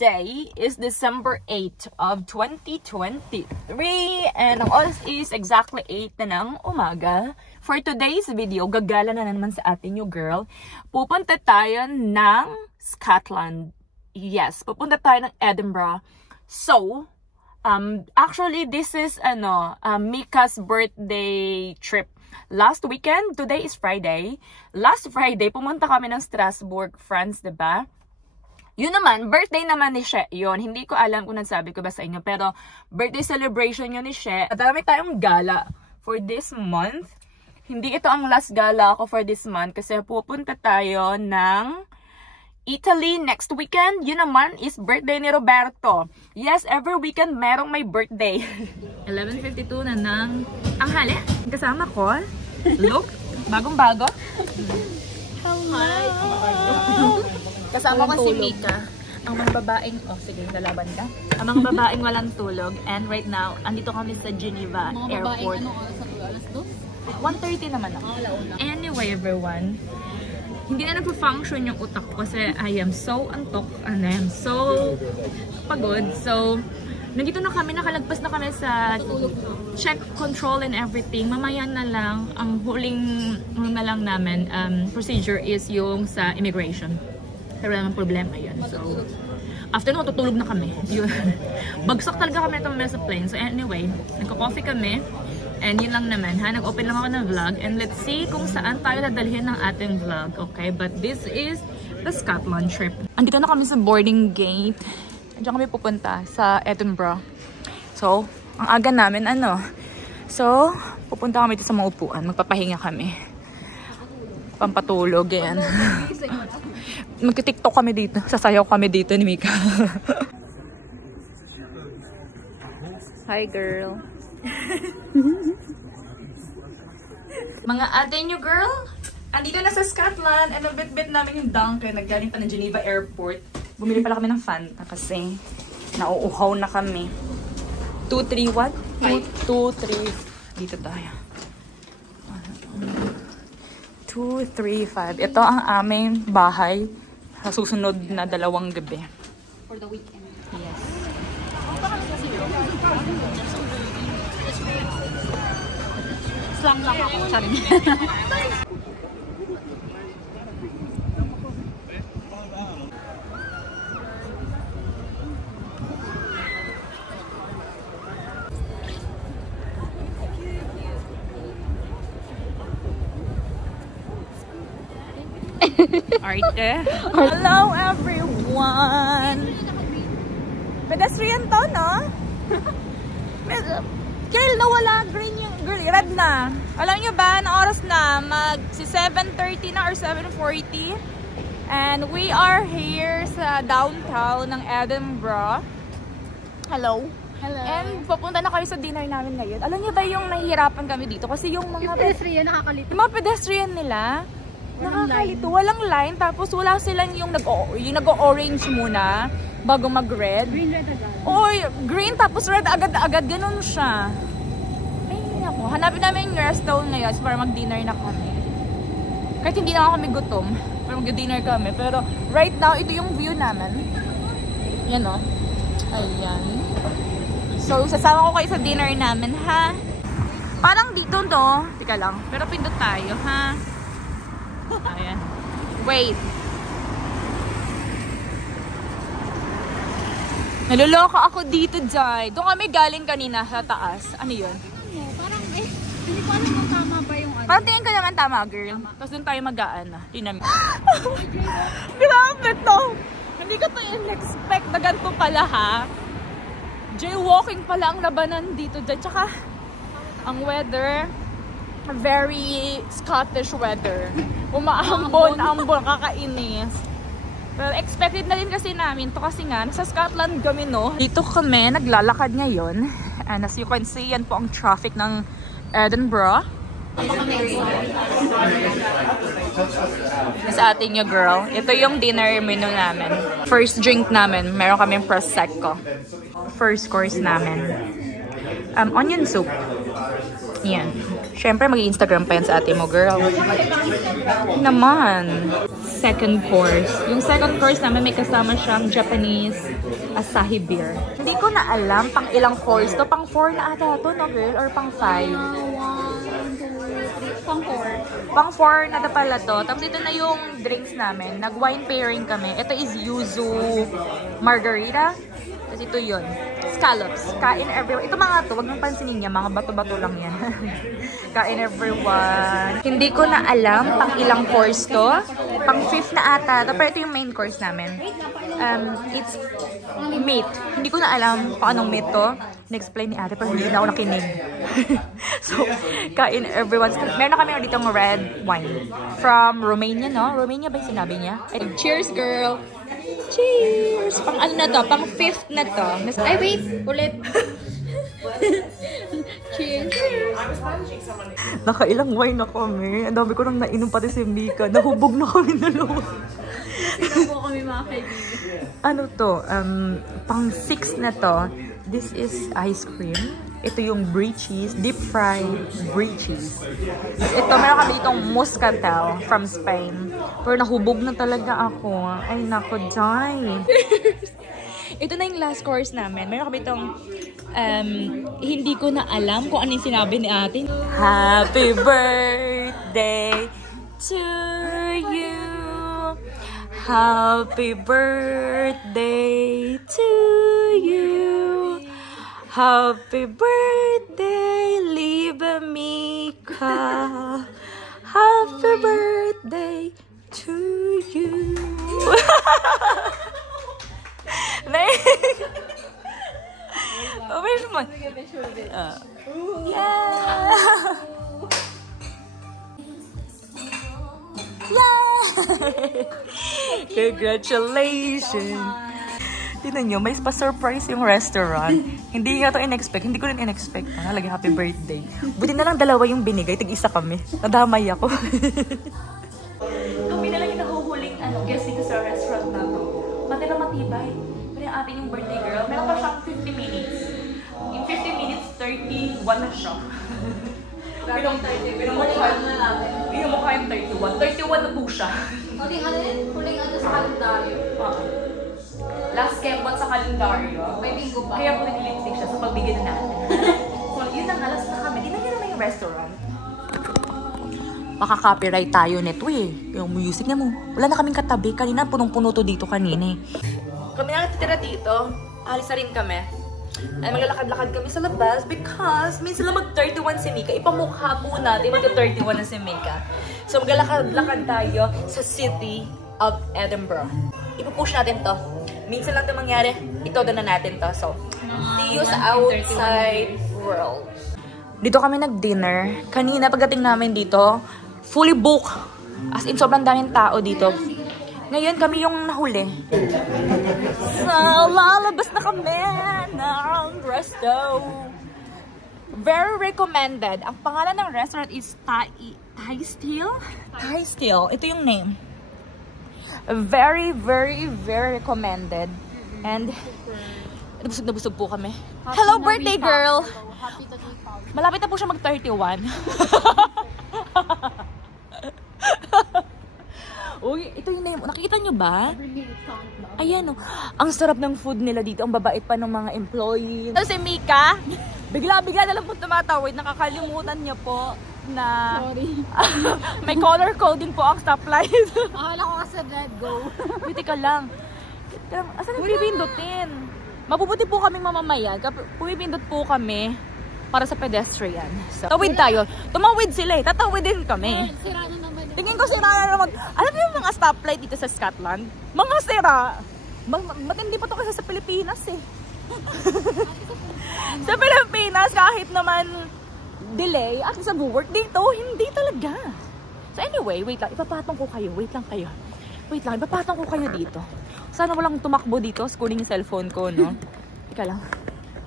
Today is December 8 of 2023 and ang oras is exactly 8 na ng umaga. For today's video, gagala na naman sa atin yung girl. Pupunta tayo ng Scotland. Yes, pupunta tayo ng Edinburgh. So, actually this is Mika's birthday trip. Last weekend, today is Friday. Last Friday, pumunta kami ng Strasbourg, France, diba? Yun naman, birthday naman ni She. Yun, hindi ko alam kung nagsabi ko ba sa inyo. Pero, birthday celebration yun ni She. Madami tayong gala for this month. Hindi ito ang last gala ko for this month. Kasi pupunta tayo ng Italy next weekend. Yun naman is birthday ni Roberto. Yes, every weekend merong may birthday. 11:52 na ng tanghali. Kasama ko. Look, bagong-bago. Hello! Kasama ko si Mika, ang mga babaeng, sige, lalaban ka. Ang mga babaeng walang tulog. And right now, andito kami sa Geneva Airport. 1:30 naman ako. Anyway, everyone, hindi na nagpo-function yung utak ko kasi I am so antok and I am so pagod. So, nandito na kami, nakalagpas na kami sa check, control, and everything. Mamaya na lang, ang huling na lang namin procedure is yung sa immigration. Pero walang problema yun. So, after nun, tutulog na kami. Bagsak talaga kami ito sa plane. So anyway, nagka-coffee kami. And yun lang naman, ha? Nag-open lang ako ng vlog. And let's see kung saan tayo dadalhin ng ating vlog. Okay? But this is the Scotland trip. Andito na kami sa boarding gate. Diyan kami pupunta sa Edinburgh. So, ang aga namin, So, pupunta kami dito sa mga upuan. Magpapahinga kami. Pampatulog, yan. Magti-TikTok kami dito. Sasayaw kami dito ni Mika. Hi, girl. Mga ate nyo, girl. Andito na sa Scotland. And nabit-bit namin yung Dunkin. Naggaling pa ng Geneva Airport. Bumili pala kami ng Fanta kasi nauuhaw na kami. 231? 235. Dito tayo. 235. Ito ang aming bahay sa susunod na 2 gabi. For the weekend. Yes. Slang lang ako. Sabi niya. Arte. Hello, everyone! Pedestrian to, no? Kaya nawala green yung red na. Alam nyo ba, na oras na si 7:30 na or 7:40. And we are here sa downtown ng Edinburgh. Hello. Hello. And papunta na kayo sa dinner namin ngayon. Alam nyo ba yung nahihirapan kami dito? Kasi yung mga pedestrian nakakalito. Yung mga pedestrian nila, nakakalito. Walang line. Tapos wala silang yung nag-orange muna bago mag-red. Green, red agad. Oy, green tapos red agad-agad. Ganun siya. Ay, ako. Hanapin namin yung restaurant ngayon para mag-dinner na kami. Kahit hindi na kami gutom. Para mag-dinner kami. Pero right now, ito yung view namin. Yan o. Ayan. So, sasama ko kayo sa dinner namin, ha? Parang dito, no? Tika lang. Pero pindot tayo, ha? Ayan. Wait. Naluloka ako dito, Jai. Doon kami galing kanina sa taas. Ano yun? Parang hindi ko alam kung tama ba yung Parang tingin ko naman tama, girl. Tapos doon tayo magaan na. Tingnan mo. Grabe to. Hindi ko to in-expect na ganito pala, ha? Jaywalking pala ang labanan dito, Jai. Tsaka, ang weather, very Scottish weather. Umaambon-ambon, kakainis. Pero expected na din kasi namin to kasi nga, nasa Scotland kami, no? Dito kami, naglalakad ngayon. And as you can see, yan po ang traffic ng Edinburgh. Sa atin yung girl. Ito yung dinner menu namin. First drink namin, meron kaming Prosecco. First course namin. Onion soup. Yan. Siyempre, mag-Instagram pa yan sa ate mo, girl. Naman. Second course. Yung second course namin may kasama siyang Japanese Asahi beer. Hindi ko na alam pang ilang course to. Pang 4 na ata to, no girl? Or pang 5? 1, 2, 3, pang 4. Pang 4 na pala to. Tapos ito na yung drinks namin. Nag-wine pairing kami. Ito is yuzu margarita. Tapos ito yun. Scallops. Kain everyone. Ito mga to, wag nang pansinin niya. Mga bato-bato lang yan. Kain everyone. Hindi ko na alam pang ilang course to. Pang 5th na ata. Pero ito yung main course namin. It's meat. Hindi ko na alam kung anong meat to. Na-explain ni ate pero hindi na ako nakinig. So, kain everyone. Meron na kami dito ng red wine. From Romania, no? Romania ba yung sinabi niya? Cheers, girl! Cheers! Pang ano na to? Pang 5th na to. Ay, wait! Ulit! Cheers! Nakailang wine na kami. Ang dami ko nang nainom pati si Mika. Nahubog na kami dalawa. Sino po kami mga kaibigan? Ano to? Pang 6 na to. This is ice cream. Ito yung brie cheese, deep fried brie cheese. Ito, meron kami itong muscatel from Spain. Pero nahubog na talaga ako. Ay, nako, die. Ito na yung last course namin. Meron kami itong, hindi ko na alam kung ano yung sinabi ni ate. Happy birthday to you. Happy birthday to you. Happy birthday, liebe Mika. Happy birthday to you. Where's my? Yeah. Yeah. Congratulations. Tignan nyo, may pa-surprise yung restaurant. Hindi nga ito in-expect. Hindi ko rin in-expect. Nalagay happy birthday. Buti na lang dalawa yung binigay. Tig-isa kami. Nadamay ako. Kami na lang yung nahuhuling guest dito sa restaurant na to. Matira matibay. Pero yung ating yung birthday girl, meron pa siyang 50 minutes. In 50 minutes, 31 na siya. Pinamukha yung 31. 31 na po siya. Huling ano sa kalendaryo. Last kembot sa kalendaryo. May bingo pa. Kaya po nag-lipstick siya sa pagbigyan na natin. So, yun na nga, last na kami. Di na niya naman yung restaurant. Maka-copyright tayo neto eh. Yung music niya mo. Wala na kaming katabi. Kanina, punong-puno to dito kanina eh. Kami na natitira dito. Alis na rin kami. Ay, maglalakad-lakad kami sa labas because minsan lang mag-31 si Mika. Ipamukha po natin mag-31 na si Mika. So, maglalakad-lakad tayo sa city of Edinburgh. Ipupush natin to. Minsan lang ito mangyari, ito na natin to. So, see you sa outside world. Dito kami nag-dinner. Kanina pagdating namin dito, fully booked. As in, sobrang daming tao dito. Ngayon kami yung nahuli. So, lalabas na kami ng resto. Very recommended. Ang pangalan ng restaurant is Thai Steel? Thai Steel. Ito yung name. Very, very, very recommended. And, busog na busog po kami. Hello, birthday girl! Happy to be found. Malapit na po siya mag-31. Uy, ito yung name. Nakikita nyo ba? Ayan o. Ang sarap ng food nila dito. Ang babait pa ng mga employee. Ito si Mika. Bigla-bigla na lang po tumatawid. Nakakalimutan niya po na may color coding po ang stoplight. Akala ko kasi red go. Wait ka lang. Asan yung pipindutin? Mabubuti po kaming mamamayan. Pumipindot po kami para sa pedestrian. So, tawid tayo. Tumawid sila eh. Tatawid din kami. Sira na naman. Tingin ko sira na naman. Alam niyo yung mga stoplight dito sa Scotland? Mga sira. Matindi pa to kasi sa Pilipinas eh. Sa Pilipinas, kahit naman delay, at sa work dito, hindi talaga. So anyway, wait lang. Ipapatong ko kayo. Wait lang kayo. Wait lang. Ipapatong ko kayo dito. Sana walang tumakbo dito. Schooling yung cellphone ko, no? Ika lang.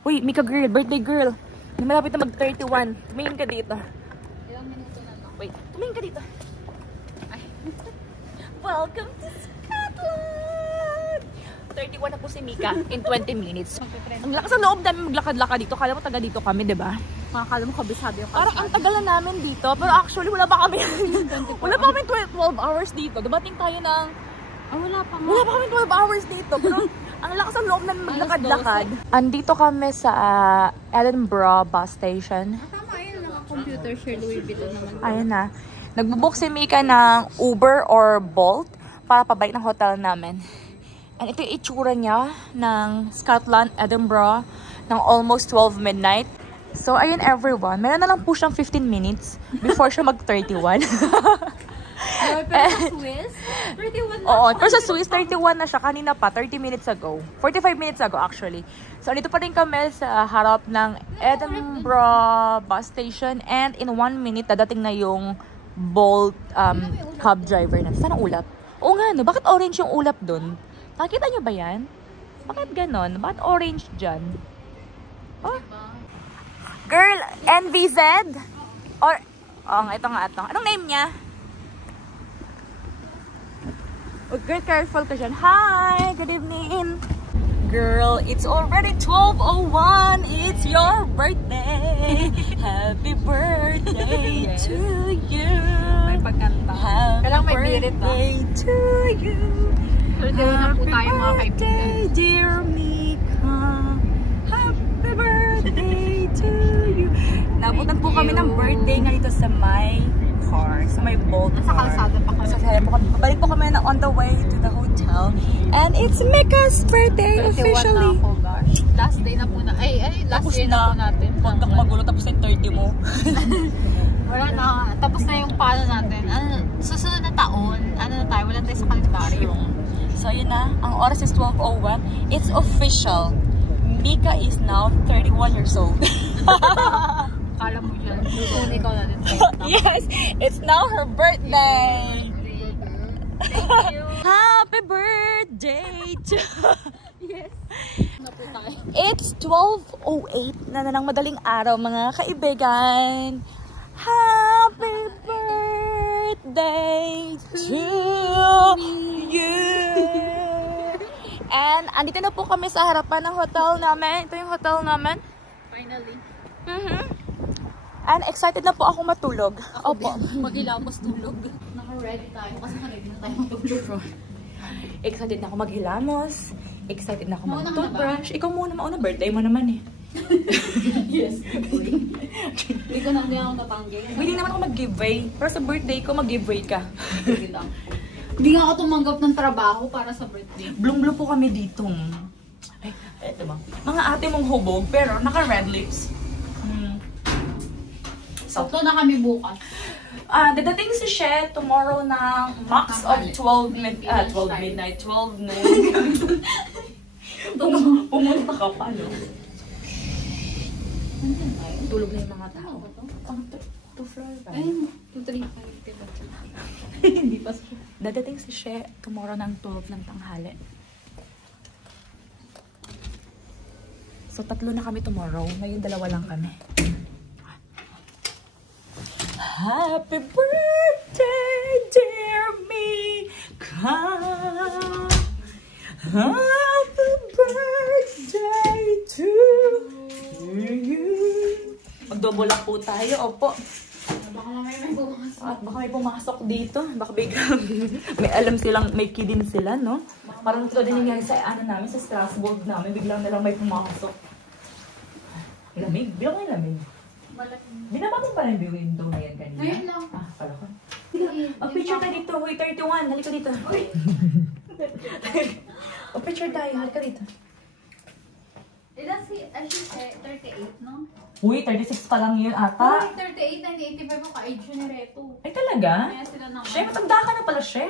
Uy, Mika girl. Birthday girl. Malapit na mag-31. Tumingin ka dito. Ilang minuto na lang. Wait. Tumingin ka dito. Ay. Welcome to Scotland! 31 na po si Mika in 20 minutes. Ang lakas sa loob namin maglakad-lakad dito. Kala mo taga dito kami, diba? Makakala mo kabisado yung Parang ang tagal na namin dito. Pero actually, wala pa kami 12 hours dito. Dumating tayo ng... wala pa nga. Wala pa kami 12 hours dito. Pero Ang lakas ng loob na maglakad-lakad. Andito kami sa Edinburgh bus station. Tama, ayun lang ang computer share Louis Vuitton naman. Ayun na. Nagbubook si Mika ng Uber or Bolt para pabalik ng hotel namin. And ito yung itsura niya ng Scotland, Edinburgh, ng almost 12 midnight. So, ayun everyone. Meron na lang po siyang 15 minutes before siya mag-31. Pero sa Swiss, 31 na. Oo, pero sa Swiss, 31 na siya. Kanina pa, 30 minutes ago. 45 minutes ago, actually. So, dito pa rin kami sa harap ng Edinburgh bus station. And in 1 minute, dadating na yung Bolt cab driver na. Saan ang ulap? Oo nga, no? Bakit orange yung ulap dun? Nakita nyo ba yan? Bakit ganon? Bakit orange dyan? Oh. Girl, NVZ? Or, oh, ito nga ito. Anong name niya? Oh, girl, careful ka dyan. Hi! Good evening! Girl, it's already 12:01. It's your birthday. Happy birthday to you. May pagkanta. Happy Kailangan may birit ba? birthday to you. Birthday na po tayo mga kaibigan. Dear Mika. Happy birthday to you. Nabutan po kami ng birthday nga dito sa my car. Sa my Bolt Nasa car. kalsada pa kami. Sa kalsada po kami. Babalik po kami na on the way to the hotel. And it's Mika's birthday 31 officially. na ako, gosh. Last day na po na. Ay, last Tapos year na po natin. Huwag kang magulo tapos yung 30 mo. Wala na. Tapos na yung paano natin. Susunod na taon, ano na tayo, wala tayo sa kalendaryo. So yun na, ang oras is 12:01. It's official. Mika is now 31 years old. Kala mo yan. Kung ikaw natin. Yes, it's now her birthday. Thank you. Happy birthday to Yes. Na po tayo. It's 12:08 na ng madaling araw, mga kaibigan. Happy birthday to you. And andito na po kami sa harapan ng hotel namin. Ito yung hotel namin. Finally. And excited na po ako matulog. Opo. Maghilamos tulog. Naka-ready tayo kasi naka-ready na tayo matulog. Excited na ako maghilamos. Excited na ako Mauna ka na ba? mag-toothbrush. Ikaw muna mauna. Birthday mo naman eh. Yes. Hindi ko na ako tatanggi. Willing naman ako mag-giveaway. Pero sa birthday ko, mag-giveaway ka. Hindi nga ako tumanggap ng trabaho para sa birthday. Blum-blum po kami dito. Ay, eto ba? Mga ate mong hubog, pero naka-red lips. Sakto na kami bukas. Dadating si She tomorrow ng max of 12 midnight, 12 noon. Pumunta ka pa, no? Tulog na yung mga tao. Pang 2 floor pa. Ayun, 235 diba? Hindi pa siya. Dadating si She tomorrow ng 12 ng tanghali. So, 3 na kami tomorrow. Ngayon, 2 lang kami. Happy birthday, dear Mika. Happy birthday to you. Magdobola po tayo, opo. Baka mamaya may bukas. At baka may pumasok dito. Baka biglang may alam silang, may key din sila, no? Parang ito din nangyari sa ano namin, sa Strasbourg namin. Biglang nalang may pumasok. Lamig? Biglang may lamig. Binaba mo pa rin yung window na yan kanina? Ngayon lang. Pala ko. Mag-picture tayo dito. Uy, 31. Halika dito. Uy. Mag-picture tayo. Halika dito. Ilan si, she said, 38, no? Uy, 36 pa lang yun ata. Uy, 38, 1985 ang ka-age yun ni Reto. Ay, talaga? Kaya sila nang... She, matanda ka na pala, She.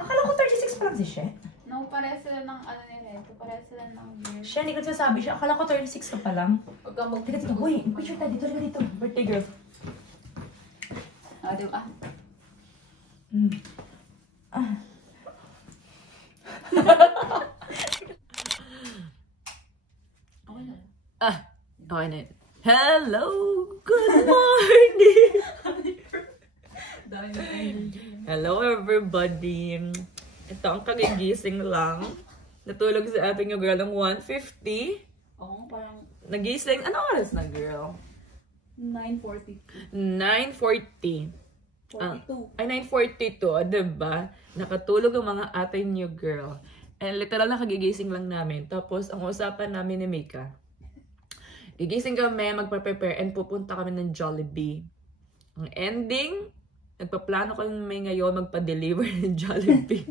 Akala ko 36 pa lang si She. No, pareha sila ng ano ni Reto. Pareha sila ng year. She, hindi ko sasabi siya. Akala ko 36 ka pa lang. Huwag kang Halika dito. Uy, picture tayo dito. Halika dito. Birthday girl. Ah, diba? Okay na. Hello! Good morning! Hello everybody! Ito ang kagigising lang. Natulog si ating yung girl ng 1:50. Oo, parang Nagising, ano oras na girl? 9:40. 9:40. 42. Ay, 9:42, diba? Nakatulog ang mga ate new girl. And literal na kagigising lang namin. Tapos, ang usapan namin ni Mika, gigising kami, magpa-prepare, and pupunta kami ng Jollibee. Ang ending, nagpaplano kami ngayon magpa-deliver ng Jollibee.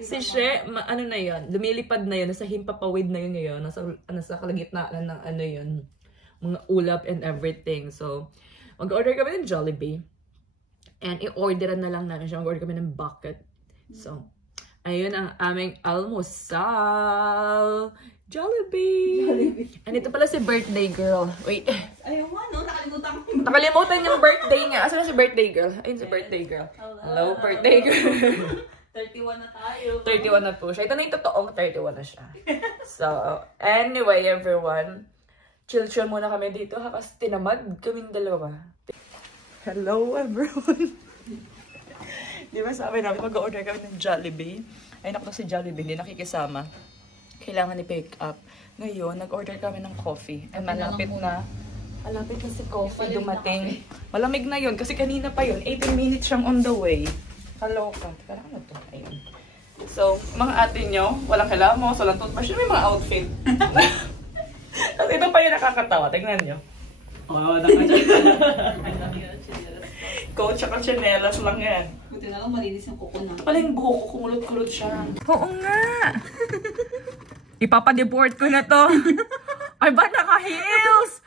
Si She, ano na yun, lumilipad na yun, nasa Himpapawid na yun ngayon, nasa kalagitnaan ng ano yun, mga ulap and everything. So, mag-order kami ng Jollibee. And i-orderan na lang namin siya, mag-order kami ng bucket. So, ayun ang aming almusal. Jollibee! And ito pala si birthday girl. Wait. Ayaw mo, no? Nakalimutan ko. Nakalimutan yung birthday niya. Asan na si birthday girl? Ayun si birthday girl. Hello, birthday girl. 31 na tayo. 31 na po siya. Ito na yung totoong 31 na siya. So, anyway, everyone. Chill-chill muna kami dito ha, kasi tinamad kaming dalawa. Hello, everyone. Di ba sabi namin, mag-order kami ng Jollibee. Ay, naku, si Jollibee, hindi nakikisama. Kailangan i-pick up. Ngayon, nag-order kami ng coffee. And malapit na si coffee dumating. Malamig na yun, kasi kanina pa yun. 18 minutes siyang on the way. Kaloka. Parang ano to? Ayun. So, mga ate nyo, walang kilamos, walang toothbrush. May mga outfit. Tapos ito pa yung nakakatawa. Tignan nyo. Oh, Coach at chinelas lang yan. Buti na lang malinis yung kuko na. Pala yung buhok ko, kumulot-kulot siya. Oo nga. Ipapadeport ko na to. Ay ba, naka-heels?